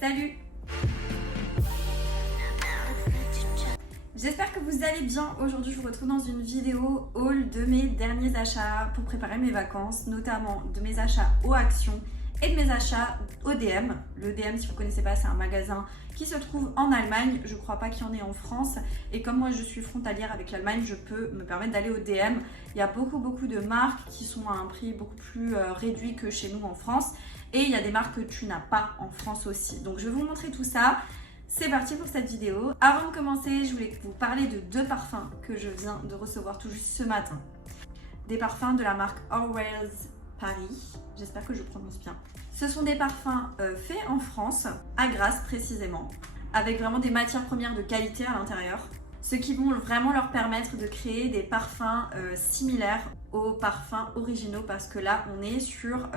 Salut! J'espère que vous allez bien. Aujourd'hui, je vous retrouve dans une vidéo haul de mes derniers achats pour préparer mes vacances, notamment de mes achats au Action et de mes achats au DM. Le DM, si vous ne connaissez pas, c'est un magasin qui se trouve en Allemagne. Je ne crois pas qu'il y en ait en France. Et comme moi, je suis frontalière avec l'Allemagne, je peux me permettre d'aller au DM. Il y a beaucoup de marques qui sont à un prix beaucoup plus réduit que chez nous en France. Et il y a des marques que tu n'as pas en France aussi. Donc, je vais vous montrer tout ça. C'est parti pour cette vidéo. Avant de commencer, je voulais vous parler de deux parfums que je viens de recevoir tout juste ce matin. Des parfums de la marque Orwell's Paris. J'espère que je prononce bien. Ce sont des parfums faits en France, à Grasse précisément, avec vraiment des matières premières de qualité à l'intérieur, ce qui vont vraiment leur permettre de créer des parfums similaires aux parfums originaux, parce que là on est sur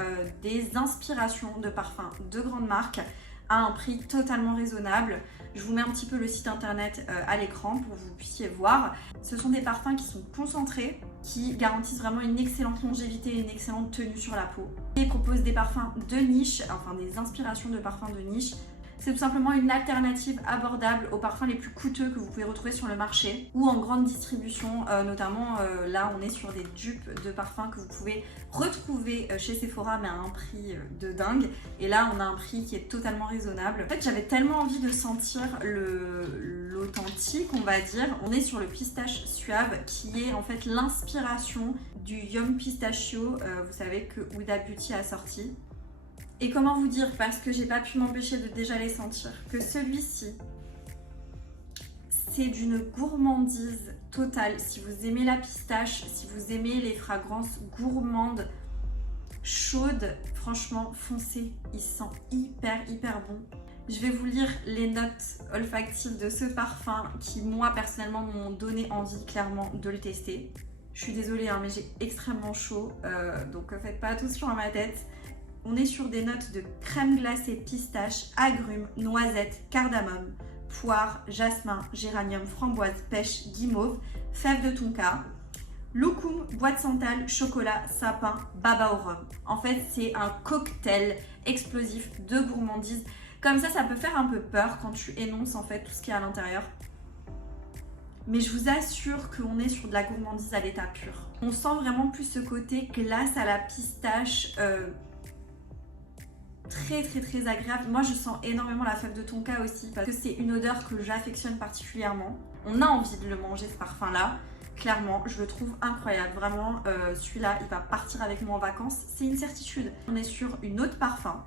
des inspirations de parfums de grandes marques à un prix totalement raisonnable. Je vous mets un petit peu le site internet à l'écran pour que vous puissiez voir. Ce sont des parfums qui sont concentrés, qui garantissent vraiment une excellente longévité et une excellente tenue sur la peau. Ils proposent des parfums de niche, enfin des inspirations de parfums de niche. C'est tout simplement une alternative abordable aux parfums les plus coûteux que vous pouvez retrouver sur le marché ou en grande distribution, notamment là on est sur des dupes de parfums que vous pouvez retrouver chez Sephora mais à un prix de dingue, et là on a un prix qui est totalement raisonnable. En fait j'avais tellement envie de sentir l'authentique, on va dire. On est sur le pistache suave qui est en fait l'inspiration du Yum Pistachio, vous savez que Huda Beauty a sorti. Et comment vous dire, parce que j'ai pas pu m'empêcher de déjà les sentir, que celui-ci, c'est d'une gourmandise totale. Si vous aimez la pistache, si vous aimez les fragrances gourmandes, chaudes, franchement, foncez, il sent hyper bon. Je vais vous lire les notes olfactives de ce parfum qui, moi, personnellement, m'ont donné envie, clairement, de le tester. Je suis désolée, hein, mais j'ai extrêmement chaud, donc faites pas attention à ma tête. On est sur des notes de crème glacée, pistache, agrumes, noisettes, cardamome, poire, jasmin, géranium, framboise, pêche, guimauve, fève de tonka, loukoum, bois de santal, chocolat, sapin, baba au rhum. En fait, c'est un cocktail explosif de gourmandise. Comme ça peut faire un peu peur quand tu énonces en fait tout ce qu'il y a à l'intérieur. Mais je vous assure qu'on est sur de la gourmandise à l'état pur. On sent vraiment plus ce côté glace à la pistache, très agréable. Moi je sens énormément la fève de tonka aussi, parce que c'est une odeur que j'affectionne particulièrement. On a envie de le manger, ce parfum là, clairement je le trouve incroyable. Vraiment celui-là il va partir avec moi en vacances, c'est une certitude. On est sur une eau de parfum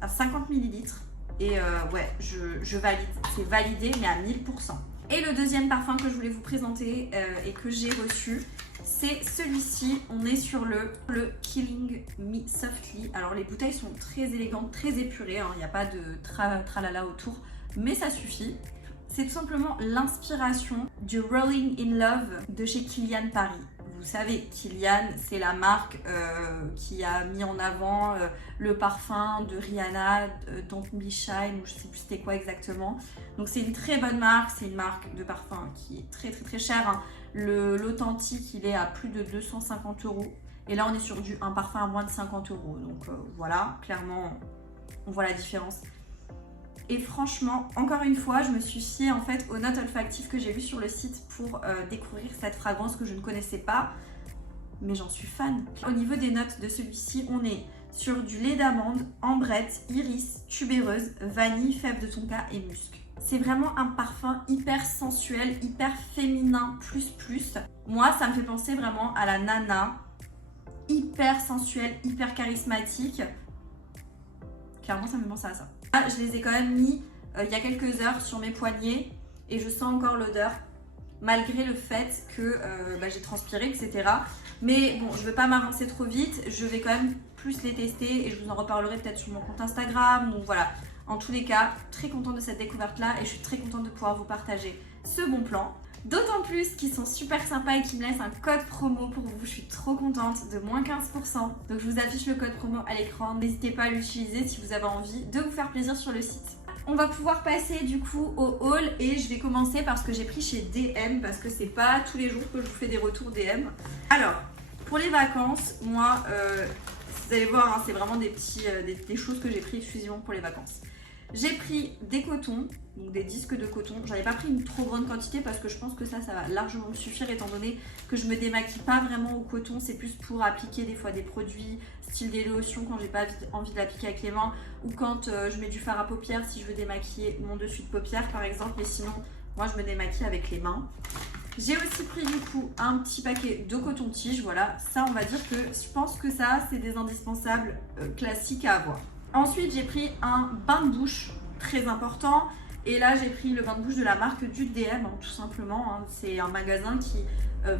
à 50 ml et ouais, je valide, c'est validé mais à 1000%. Et le deuxième parfum que je voulais vous présenter et que j'ai reçu, c'est celui-ci. On est sur le Killing Me Softly. Alors les bouteilles sont très élégantes, très épurées, hein. Il n'y a pas de tralala autour, mais ça suffit. C'est tout simplement l'inspiration du Rolling in Love de chez Kilian Paris. Vous savez, Kilian, c'est la marque qui a mis en avant le parfum de Rihanna, Don't Be Shy, ou je sais plus c'était quoi exactement. Donc c'est une très bonne marque, c'est une marque de parfum qui est très chère, hein. L'authentique, il est à plus de 250 €. Et là, on est sur un parfum à moins de 50 €. Donc voilà, clairement, on voit la différence. Et franchement, encore une fois, je me suis fiée en fait aux notes olfactives que j'ai vues sur le site pour découvrir cette fragrance que je ne connaissais pas, mais j'en suis fan. Au niveau des notes de celui-ci, on est sur du lait d'amande, ambrette, iris, tubéreuse, vanille, fève de tonka et musc. C'est vraiment un parfum hyper sensuel, hyper féminin, plus. Moi, ça me fait penser vraiment à la nana, hyper sensuelle, hyper charismatique. Clairement, ça me fait penser à ça. Là, je les ai quand même mis il y a quelques heures sur mes poignets et je sens encore l'odeur, malgré le fait que j'ai transpiré, etc. Mais bon, je ne veux pas m'avancer trop vite, je vais quand même plus les tester et je vous en reparlerai peut-être sur mon compte Instagram ou voilà. En tous les cas, très contente de cette découverte-là et je suis très contente de pouvoir vous partager ce bon plan. D'autant plus qu'ils sont super sympas et qu'ils me laissent un code promo pour vous. Je suis trop contente, de moins 15%. Donc je vous affiche le code promo à l'écran. N'hésitez pas à l'utiliser si vous avez envie de vous faire plaisir sur le site. On va pouvoir passer du coup au haul et je vais commencer par ce que j'ai pris chez DM parce que c'est pas tous les jours que je vous fais des retours DM. Alors, pour les vacances, moi, vous allez voir, hein, c'est vraiment des choses que j'ai pris exclusivement pour les vacances. J'ai pris des cotons, donc des disques de coton. J'en ai pas pris une trop grande quantité parce que je pense que ça va largement me suffire étant donné que je me démaquille pas vraiment au coton. C'est plus pour appliquer des fois des produits style des lotions quand j'ai pas envie de l'appliquer avec les mains ou quand je mets du fard à paupières si je veux démaquiller mon dessus de paupières par exemple. Mais sinon, moi je me démaquille avec les mains. J'ai aussi pris du coup un petit paquet de coton-tige. Voilà, ça on va dire que je pense que ça c'est des indispensables classiques à avoir. Ensuite, j'ai pris un bain de bouche très important. Et là, j'ai pris le bain de bouche de la marque du DM, hein, tout simplement. Hein. C'est un magasin qui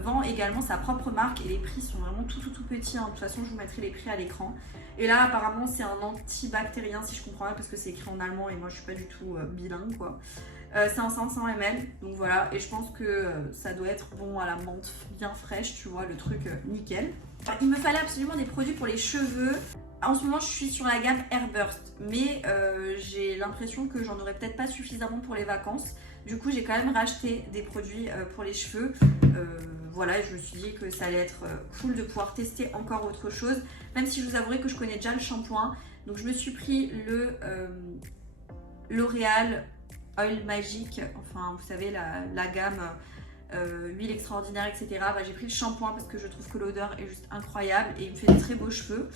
vend également sa propre marque et les prix sont vraiment tout petits. Hein. De toute façon, je vous mettrai les prix à l'écran. Et là, apparemment, c'est un antibactérien, si je comprends bien, parce que c'est écrit en allemand et moi, je suis pas du tout bilingue, quoi. C'est un 500 ml, donc voilà. Et je pense que ça doit être bon à la menthe bien fraîche, tu vois, le truc nickel. Il me fallait absolument des produits pour les cheveux. En ce moment, je suis sur la gamme Airburst, mais j'ai l'impression que j'en aurais peut-être pas suffisamment pour les vacances. Du coup, j'ai quand même racheté des produits pour les cheveux. Voilà, je me suis dit que ça allait être cool de pouvoir tester encore autre chose, même si je vous avouerai que je connais déjà le shampoing. Donc, je me suis pris le L'Oréal Oil Magic, enfin, vous savez, la gamme huile extraordinaire, etc. Bah, j'ai pris le shampoing parce que je trouve que l'odeur est juste incroyable et il me fait de très beaux cheveux.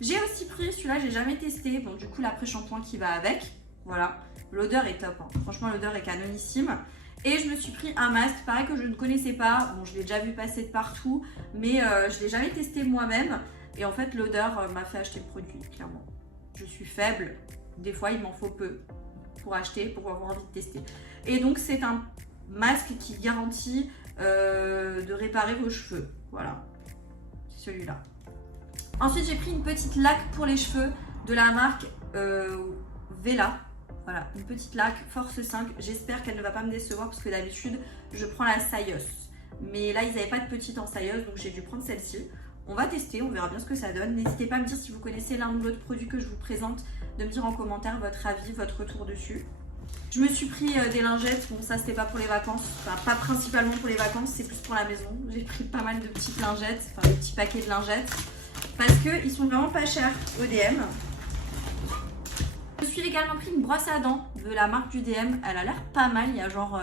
J'ai aussi pris celui-là, j'ai jamais testé. Bon, du coup, l'après-shampoing qui va avec. Voilà, l'odeur est top. Hein. Franchement, l'odeur est canonissime. Et je me suis pris un masque, pareil que je ne connaissais pas. Bon, je l'ai déjà vu passer de partout, mais je ne l'ai jamais testé moi-même. Et en fait, l'odeur m'a fait acheter le produit, clairement. Je suis faible. Des fois, il m'en faut peu pour acheter, pour avoir envie de tester. Et donc, c'est un masque qui garantit de réparer vos cheveux. Voilà, c'est celui-là. Ensuite, j'ai pris une petite laque pour les cheveux de la marque Vela. Voilà, une petite laque Force 5. J'espère qu'elle ne va pas me décevoir parce que d'habitude, je prends la Sailleuse. Mais là, ils n'avaient pas de petite en Sailleuse, donc j'ai dû prendre celle-ci. On va tester, on verra bien ce que ça donne. N'hésitez pas à me dire si vous connaissez l'un ou l'autre produit que je vous présente, de me dire en commentaire votre avis, votre retour dessus. Je me suis pris des lingettes. Bon, ça, c'était pas pour les vacances. Enfin, pas principalement pour les vacances, c'est plus pour la maison. J'ai pris pas mal de petites lingettes, enfin des petits paquets de lingettes. Parce qu'ils sont vraiment pas chers au DM. Je me suis également pris une brosse à dents de la marque du DM. Elle a l'air pas mal. Il y a genre...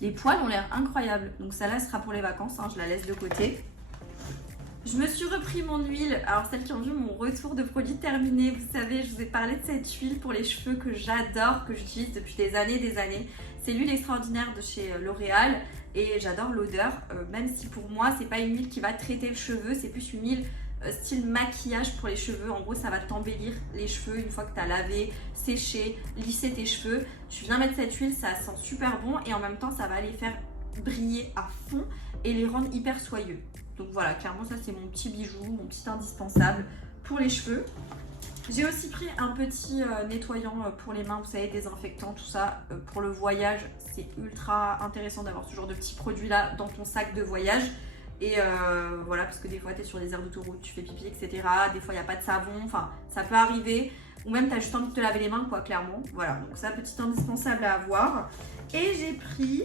les poils ont l'air incroyables. Donc ça là sera pour les vacances. Hein, je la laisse de côté. Je me suis repris mon huile. Alors celles qui ont vu mon retour de produit terminé. Vous savez, je vous ai parlé de cette huile pour les cheveux que j'adore, que j'utilise depuis des années. C'est l'huile extraordinaire de chez L'Oréal. Et j'adore l'odeur. Même si pour moi, c'est pas une huile qui va traiter le cheveu. C'est plus une huile... style maquillage pour les cheveux. En gros, ça va t'embellir les cheveux une fois que tu as lavé, séché, lissé tes cheveux. Tu viens mettre cette huile, ça sent super bon et en même temps, ça va les faire briller à fond et les rendre hyper soyeux. Donc voilà, clairement, ça c'est mon petit bijou, mon petit indispensable pour les cheveux. J'ai aussi pris un petit nettoyant pour les mains, vous savez, désinfectant, tout ça. Pour le voyage, c'est ultra intéressant d'avoir ce genre de petits produits là dans ton sac de voyage. Et voilà, parce que des fois, tu es sur des aires d'autoroute, tu fais pipi, etc. Des fois, il n'y a pas de savon, enfin, ça peut arriver. Ou même, tu as juste envie de te laver les mains, quoi, clairement. Voilà, donc ça, petit indispensable à avoir. Et j'ai pris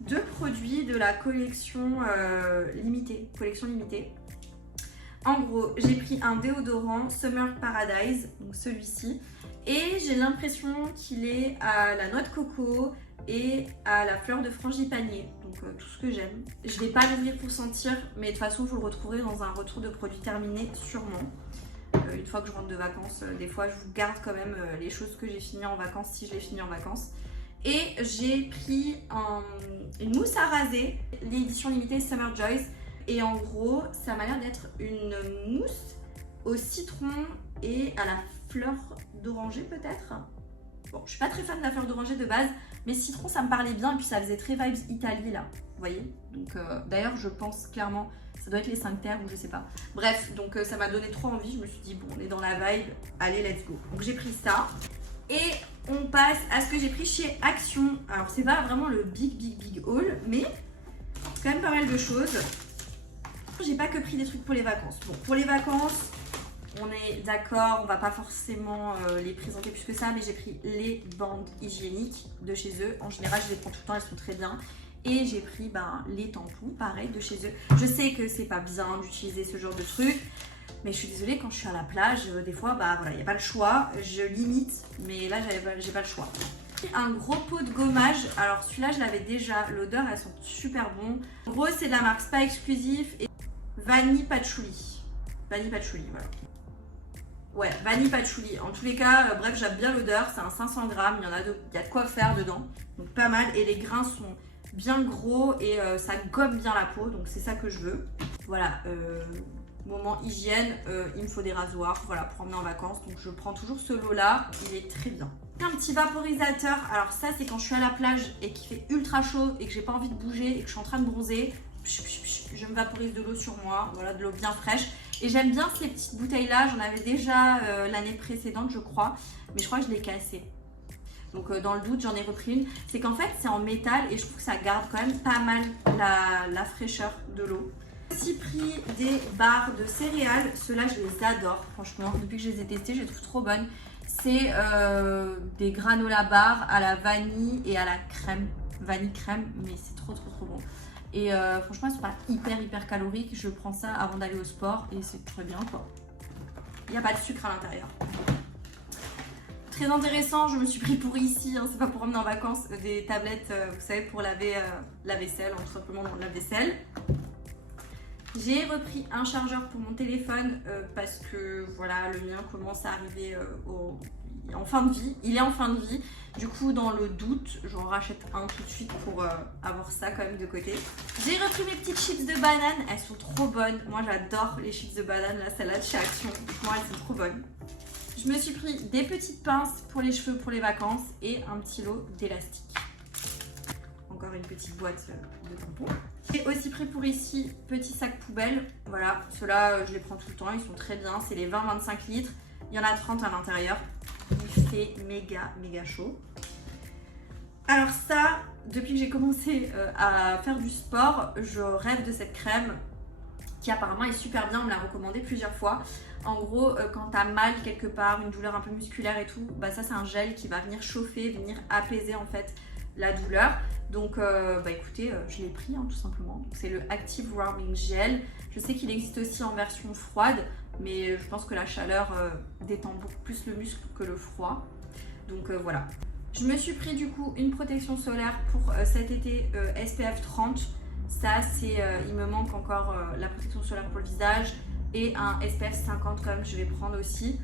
2 produits de la collection limitée. En gros, j'ai pris un déodorant Summer Paradise, donc celui-ci. Et j'ai l'impression qu'il est à la noix de coco et à la fleur de frangipanier, donc tout ce que j'aime. Je vais pas l'ouvrir pour sentir, mais de toute façon vous le retrouverez dans un retour de produit terminé sûrement. Une fois que je rentre de vacances, des fois je vous garde quand même les choses que j'ai finies en vacances si je les finis en vacances. Et j'ai pris une mousse à raser, l'édition limitée Summer Joys. Et en gros, ça m'a l'air d'être une mousse au citron et à la fleur d'oranger peut-être. Bon, je suis pas très fan de la fleur d'oranger de base, mais citron ça me parlait bien et puis ça faisait très vibes Italie là, vous voyez. Donc d'ailleurs je pense clairement, ça doit être les 5 terres ou je sais pas. Bref, donc ça m'a donné trop envie, je me suis dit bon on est dans la vibe, allez let's go. Donc j'ai pris ça et on passe à ce que j'ai pris chez Action. Alors c'est pas vraiment le big haul, mais c'est quand même pas mal de choses. J'ai pas que pris des trucs pour les vacances. Bon, pour les vacances, on est d'accord, on va pas forcément les présenter plus que ça, mais j'ai pris les bandes hygiéniques de chez eux. En général, je les prends tout le temps, elles sont très bien. Et j'ai pris les tampons, pareil, de chez eux. Je sais que c'est pas bien d'utiliser ce genre de truc, mais je suis désolée, quand je suis à la plage, des fois, voilà, il n'y a pas le choix. Je limite, mais là, j'ai pas le choix. Un gros pot de gommage. Alors celui-là, je l'avais déjà. L'odeur, elles sont super bon. En gros, c'est de la marque Spa Exclusive et vanille patchouli. Vanille patchouli, voilà. Ouais, vanille patchouli. En tous les cas, bref, j'aime bien l'odeur. C'est un 500 grammes. Il y a de quoi faire dedans. Donc pas mal. Et les grains sont bien gros et ça gomme bien la peau. Donc c'est ça que je veux. Voilà. Moment hygiène, il me faut des rasoirs, voilà, pour emmener en vacances. Donc je prends toujours ce lot-là. Il est très bien. Un petit vaporisateur. Alors ça, c'est quand je suis à la plage et qu'il fait ultra chaud et que j'ai pas envie de bouger et que je suis en train de bronzer. Je me vaporise de l'eau sur moi. Voilà, de l'eau bien fraîche. Et j'aime bien ces petites bouteilles-là. J'en avais déjà l'année précédente, je crois. Mais je crois que je l'ai cassée. Donc dans le doute, j'en ai repris une. C'est qu'en fait, c'est en métal et je trouve que ça garde quand même pas mal la fraîcheur de l'eau. J'ai aussi pris des barres de céréales. Ceux-là, je les adore. Franchement, depuis que je les ai testés, je les trouve trop bonnes. C'est des granola bars à la vanille et à la crème. Vanille crème, mais c'est trop bon. Et franchement, elles sont pas hyper caloriques. Je prends ça avant d'aller au sport et c'est très bien quoi. Il n'y a pas de sucre à l'intérieur. Très intéressant, je me suis pris pour ici, hein, c'est pas pour emmener en vacances, des tablettes, vous savez, pour laver la vaisselle, tout simplement dans la vaisselle. J'ai repris un chargeur pour mon téléphone parce que voilà, le mien commence à arriver en fin de vie. Il est en fin de vie. Du coup, dans le doute, j'en rachète un tout de suite pour avoir ça quand même de côté. J'ai repris mes petites chips de banane. Elles sont trop bonnes. Moi, j'adore les chips de banane, la salade chez Action. Franchement, elles sont trop bonnes. Je me suis pris des petites pinces pour les cheveux pour les vacances et un petit lot d'élastiques. Encore une petite boîte de tampons. J'ai aussi pris pour ici petit sac poubelle. Voilà, ceux-là je les prends tout le temps, ils sont très bien. C'est les 20-25 litres. Il y en a 30 à l'intérieur. Il fait méga chaud. Alors ça, depuis que j'ai commencé à faire du sport, je rêve de cette crème qui apparemment est super bien. On me l'a recommandé plusieurs fois. En gros, quand t'as mal quelque part, une douleur un peu musculaire et tout, ça c'est un gel qui va venir chauffer, venir apaiser en fait la douleur. Donc écoutez, je l'ai pris tout simplement. C'est le Active Warming Gel. Je sais qu'il existe aussi en version froide, mais je pense que la chaleur détend beaucoup plus le muscle que le froid. Donc voilà. Je me suis pris du coup une protection solaire pour cet été SPF 30. Ça c'est, il me manque encore la protection solaire pour le visage et un SPF 50 comme je vais prendre aussi.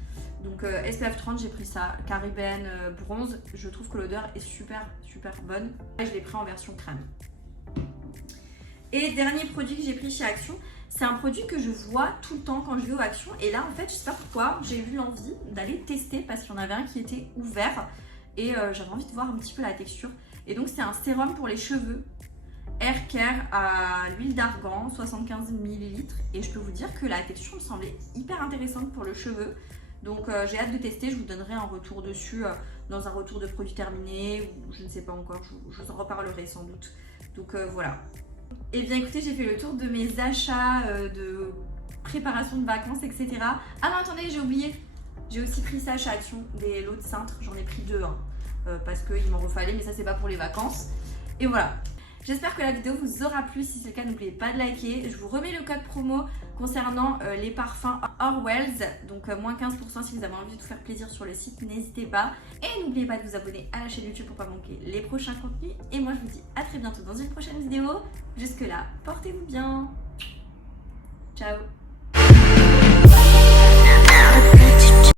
Donc SPF 30, j'ai pris ça, Caribbean bronze. Je trouve que l'odeur est super bonne. Et je l'ai pris en version crème. Et dernier produit que j'ai pris chez Action, c'est un produit que je vois tout le temps quand je vais au Action. Et là en fait, je sais pas pourquoi, j'ai eu l'envie d'aller tester parce qu'il y en avait un qui était ouvert. Et j'avais envie de voir un petit peu la texture. Et donc c'est un sérum pour les cheveux. Hair Care à l'huile d'argan, 75 ml. Et je peux vous dire que la texture me semblait hyper intéressante pour le cheveu. Donc j'ai hâte de tester, je vous donnerai un retour dessus dans un retour de produit terminé ou je ne sais pas encore, je vous en reparlerai sans doute. Donc voilà. Et bien écoutez, j'ai fait le tour de mes achats de préparation de vacances, etc. Ah non, attendez, j'ai oublié. J'ai aussi pris ça chez Action, des lots de cintre, j'en ai pris deux parce qu'il m'en refallait, mais ça c'est pas pour les vacances. Et voilà. J'espère que la vidéo vous aura plu. Si c'est le cas, n'oubliez pas de liker. Je vous remets le code promo concernant les parfums Orwells. Donc moins 15% si vous avez envie de vous faire plaisir sur le site. N'hésitez pas. Et n'oubliez pas de vous abonner à la chaîne YouTube pour ne pas manquer les prochains contenus. Et moi, je vous dis à très bientôt dans une prochaine vidéo. Jusque là, portez-vous bien. Ciao.